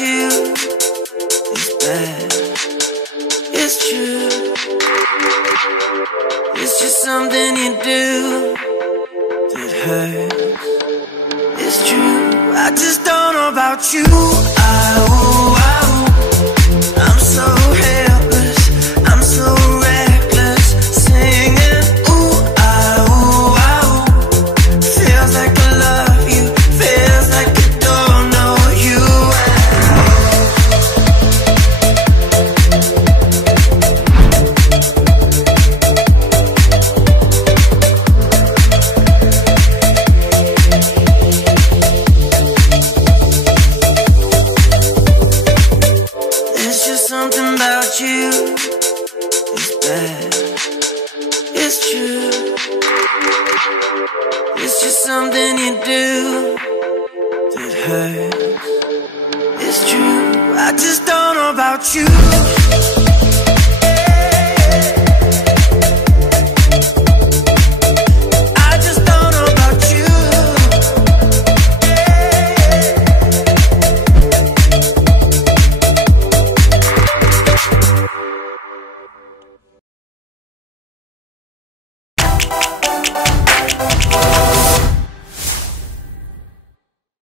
you is bad. It's true. It's just something you do that hurts. It's true. I just don't know about you. I'm so helpless. I'm so reckless. Singing ooh, feels like I love you. Feels like I don't know you There's just something about you. It's bad. It's true. It's just something you do that hurts. It's true. I just don't know about you.